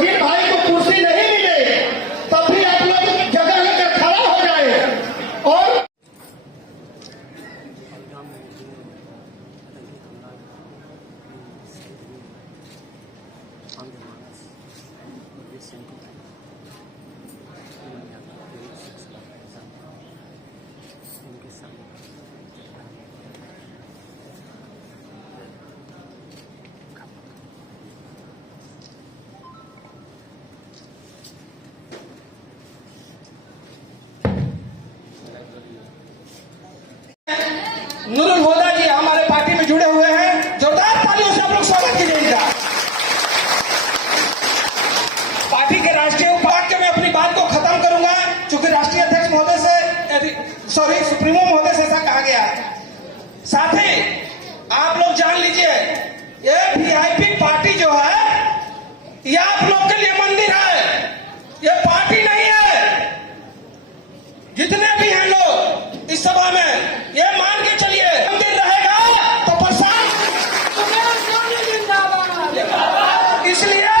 जिन भाई को कुर्सी नहीं मिले तब भी आप लोग जगह लेकर खड़ा हो जाए। और नूरुल हुदा जी हमारे पार्टी में जुड़े हुए हैं, जोरदार तालियों से आप लोग स्वागत कीजिए इनका। पार्टी के राष्ट्रीय उपाध्यक्ष में अपनी बात को खत्म करूंगा, क्योंकि राष्ट्रीय अध्यक्ष महोदय से सुप्रीमो महोदय से ऐसा कहा गया। साथ ही आप लोग जान लीजिए, ये वीआईपी पार्टी जो है ये आप लोग के लिए मंदिर है, ये पार्टी नहीं है। जितने भी हैं लोग इस सभा में ये मान के चलिए, मंदिर रहेगा तो प्रसाद। इसलिए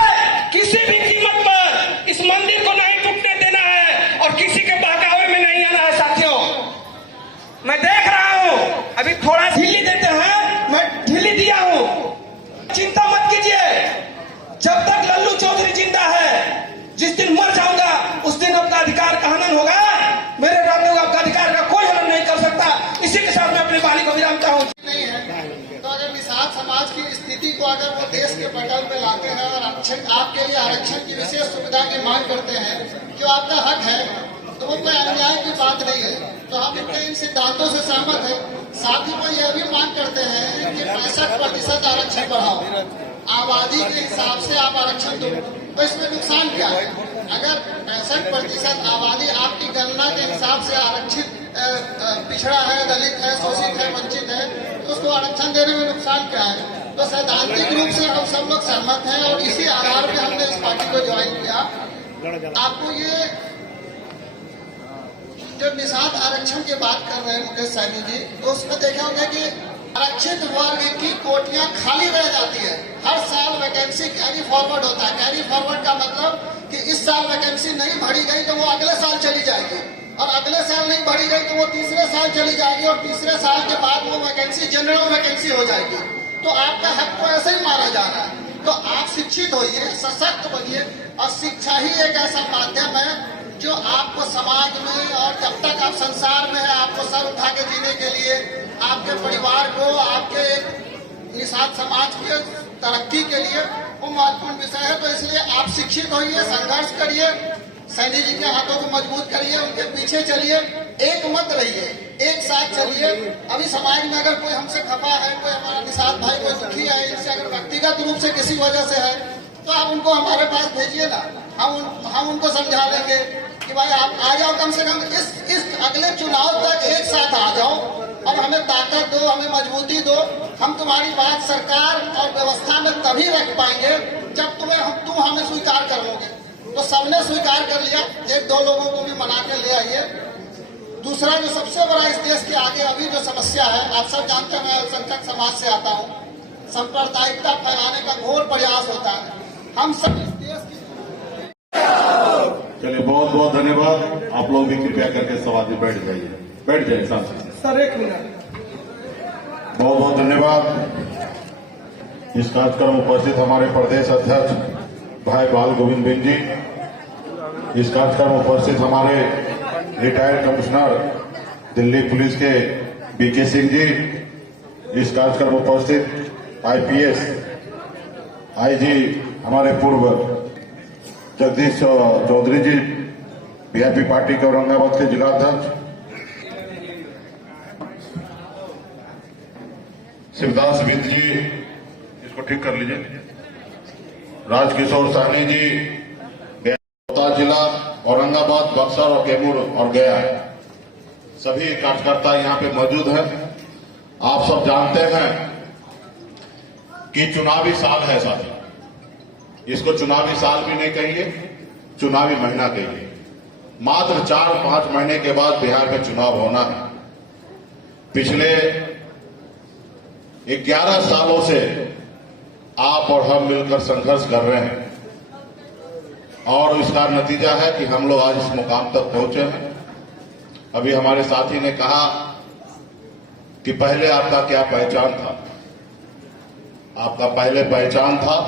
किसी भी कीमत पर इस मंदिर को नहीं टूटने देना है और किसी के बहकावे में नहीं आना है। साथियों, मैं देख रहा हूं अभी थोड़ा ढीली देते हैं, मैं ढीली दिया हूं, चिंता मत कीजिए। जब तक लल्लू चौधरी जिंदा है, जिस दिन मर जाऊंगा उस दिन आपका अधिकार का हनन होगा। मेरे रहते हुए आपका अधिकार का कोई हनन नहीं कर सकता। इसी के साथ मैं अपनी वाणी को विरामता हूँ। नहीं है तो अगर निषाद समाज की स्थिति को अगर वो देश के पटल पे लाते हैं और आपके लिए आरक्षण की विशेष सुविधा की मांग करते हैं, जो आपका हक है, तो वो कोई अन्याय की बात नहीं है। तो हम इनके इन सिद्धांतों से सहमत है। साथ ही वो यह भी मांग करते हैं कि 65% आरक्षण बढ़ाओ, आबादी के हिसाब से आप आरक्षण दो। तो इसमें नुकसान क्या है? अगर 65% आबादी आपकी गणना के हिसाब से आरक्षित पिछड़ा है, दलित है, शोषित है, वंचित है, तो उसको आरक्षण देने में नुकसान क्या है? तो सैद्धांतिक रूप से हम सब लोग सहमत हैं और इसी आधार पर हमने इस पार्टी को ज्वाइन किया। आपको ये जब निषाद आरक्षण की बात कर रहे हैं मुकेश सैनी जी, तो उसमें देखे होंगे कि आरक्षित वर्ग की कोटियां खाली रह जाती है। हर साल वैकेंसी कैरी फॉरवर्ड होता है। कैरी फॉरवर्ड का मतलब कि इस साल वैकेंसी नहीं भरी गई तो वो अगले साल चली जाएगी, और अगले साल नहीं भरी गई तो वो तीसरे साल चली जाएगी, और तीसरे साल के बाद वो वैकेंसी जनरल वैकेंसी हो जाएगी। तो आपका हक तो ऐसे ही मारा जा रहा है। तो आप शिक्षित होइए, सशक्त बनिए, और शिक्षा ही एक ऐसा माध्यम है जो आपको समाज में, और जब तक आप संसार में है, आपको सर उठा के जीने के लिए, आपके परिवार को, आपके निषाद समाज के तरक्की के लिए वो महत्वपूर्ण विषय है। तो इसलिए आप शिक्षित होइए, संघर्ष करिए, सैनी जी के हाथों को मजबूत करिए, उनके पीछे चलिए, एक मत रहिए, एक साथ चलिए। अभी समाज में अगर कोई हमसे खफा है, कोई हमारा निषाद भाई कोई दुखी है, इनसे अगर व्यक्तिगत रूप से किसी वजह से है, तो आप उनको हमारे पास भेजिए ना, हम उनको समझा देंगे कि भाई आप आ जाओ, कम से कम इस अगले चुनाव तक एक साथ आ जाओ और हमें ताकत दो, हमें मजबूती दो। हम तुम्हारी बात सरकार और व्यवस्था में तभी रख पाएंगे जब तुम हमें स्वीकार कर लोगे। तो सबने स्वीकार कर लिया, एक दो लोगों को भी मना कर ले आइए। दूसरा जो सबसे बड़ा इस देश के आगे अभी जो समस्या है, आप सब जानते हैं, मैं अल्पसंख्यक समाज से आता हूँ, सांप्रदायिकता फैलाने का घोर प्रयास होता है। हम सब इस देश की चलिए, बहुत बहुत धन्यवाद। आप लोग भी कृपया करके सवाल में बैठ जाइए साथ। सर एक मिनट। बहुत बहुत धन्यवाद। इस कार्यक्रम में उपस्थित हमारे प्रदेश अध्यक्ष भाई बाल गोविंद बिन जी, इस कार्यक्रम में उपस्थित हमारे रिटायर्ड कमिश्नर दिल्ली पुलिस के बीके सिंह जी, इस कार्यक्रम में उपस्थित आईपीएस आईजी हमारे पूर्व जगदीश चौधरी जी, वीआईपी पार्टी के औरंगाबाद के जिलाध्यक्ष शिवदास बिंद जी, इसको ठीक कर लीजिए, राजकिशोर साहनी जी, जिला औरंगाबाद, बक्सर और कैमूर और गया, सभी कार्यकर्ता यहाँ पे मौजूद हैं। आप सब जानते हैं कि चुनावी साल है साथी, इसको चुनावी साल भी नहीं कहिए, चुनावी महीना कहिए। मात्र 4-5 महीने के बाद बिहार में चुनाव होना है। पिछले 11 सालों से आप और हम मिलकर संघर्ष कर रहे हैं। और इसका नतीजा है कि हम लोग आज इस मुकाम तक पहुंचे हैं। अभी हमारे साथी ने कहा कि पहले आपका क्या पहचान था। आपका पहले पहचान था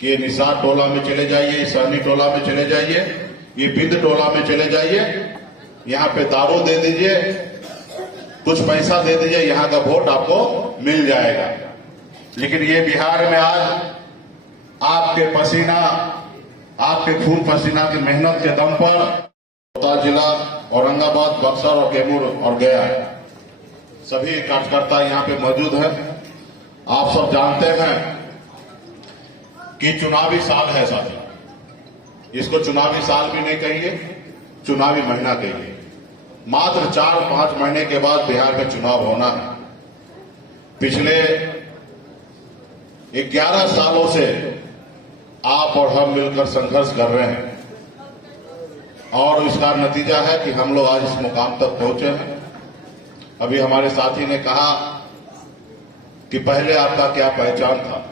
कि ये निसार टोला में चले जाइए, सहनी टोला में चले जाइए, ये बिंद टोला में चले जाइए, यहाँ पे दारू दे दीजिए, कुछ पैसा दे दीजिए, यहाँ का वोट आपको मिल जाएगा। लेकिन ये बिहार में आज आपके पसीना, आपके खून पसीना की मेहनत के दम पर रोहतास जिला, औरंगाबाद, बक्सर और कैमूर और गया सभी कार्यकर्ता यहाँ पे मौजूद हैं। आप सब जानते हैं कि चुनावी साल है साथी, इसको चुनावी साल भी नहीं कहिए, चुनावी महीना कहिए। मात्र 4-5 महीने के बाद बिहार में चुनाव होना है। पिछले 11 सालों से आप और हम मिलकर संघर्ष कर रहे हैं और इसका नतीजा है कि हम लोग आज इस मुकाम तक पहुंचे हैं। अभी हमारे साथी ने कहा कि पहले आपका क्या पहचान था।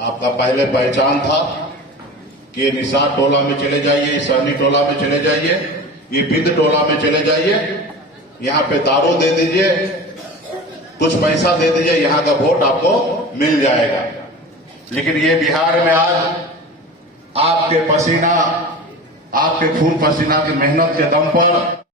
आपका पहले पहचान था कि ये निसार टोला में चले जाइए, सहनी टोला में चले जाइए, ये बिंद टोला में चले जाइए, यहाँ पे दारू दे दीजिए, कुछ पैसा दे दीजिए, यहाँ का वोट आपको मिल जाएगा। लेकिन ये बिहार में आज आपके पसीना, आपके खून पसीना की मेहनत के दम पर